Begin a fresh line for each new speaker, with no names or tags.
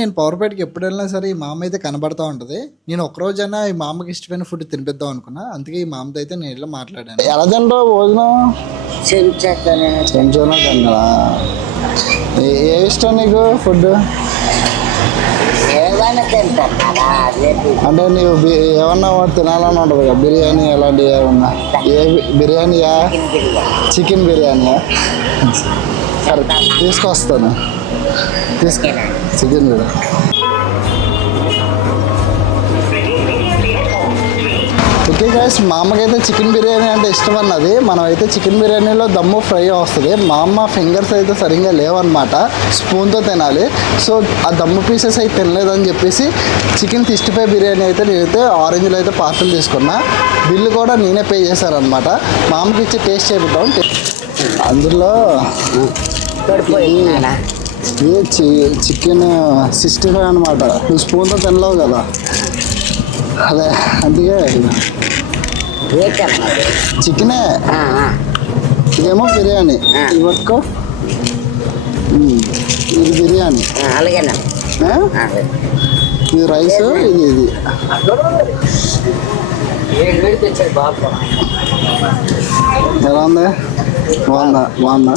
నేను పవర్పేటకి ఎప్పుడు వెళ్ళినా సరే ఈ మామ అయితే కనబడతా ఉంటుంది. నేను ఒక రోజైనా ఈ మామకి ఇష్టమైన ఫుడ్ తినిపిద్దాం అనుకున్నా. అందుకే ఈ మామతో అయితే నేను ఇలా మాట్లాడాను.
ఎలా తింటావు భోజనం? ఏ ఇష్టం నీకు ఫుడ్ అంటే నీవు ఏమన్నా తినాలని ఉంటుంది కదా బిర్యానీ అలాంటివి ఏమన్నా? ఏ బిర్యానీయా?
బిర్యానీ
చికెన్ బిర్యానీయా? సరే తీసుకొస్తాను. తీసుకు చికెన్ బిర్యానీ. గైస్ మా అమ్మకైతే చికెన్ బిర్యానీ అంటే ఇష్టం అన్నది. మనం అయితే చికెన్ బిర్యానీలో దమ్ము ఫ్రై వస్తుంది. మా అమ్మ ఫింగర్స్ అయితే సరిగ్గా లేవన్నమాట. స్పూన్తో తినాలి. సో ఆ దమ్ము పీసెస్ అయితే తినలేదని చెప్పేసి చికెన్ సిక్స్టీ ఫైవ్ బిర్యానీ అయితే నేనైతే ఆరెంజ్లో అయితే పార్సల్ తీసుకున్నా. బిల్లు కూడా నేనే పే చేశారనమాట మా అమ్మకి ఇచ్చి టేస్ట్ చేపిద్దాం అందులో చికెన్ సిక్స్టీ ఫైవ్ అనమాట నువ్వు స్పూన్తో తినలేవు కదా? అదే అందుకే చికెనే? ఇదేమో బిర్యానీ. ఉమ్, ఇది బిర్యానీ? ఇది రైస్? ఇది ఇది. ఎలా ఉంది? బాగుందా? బాగుందా?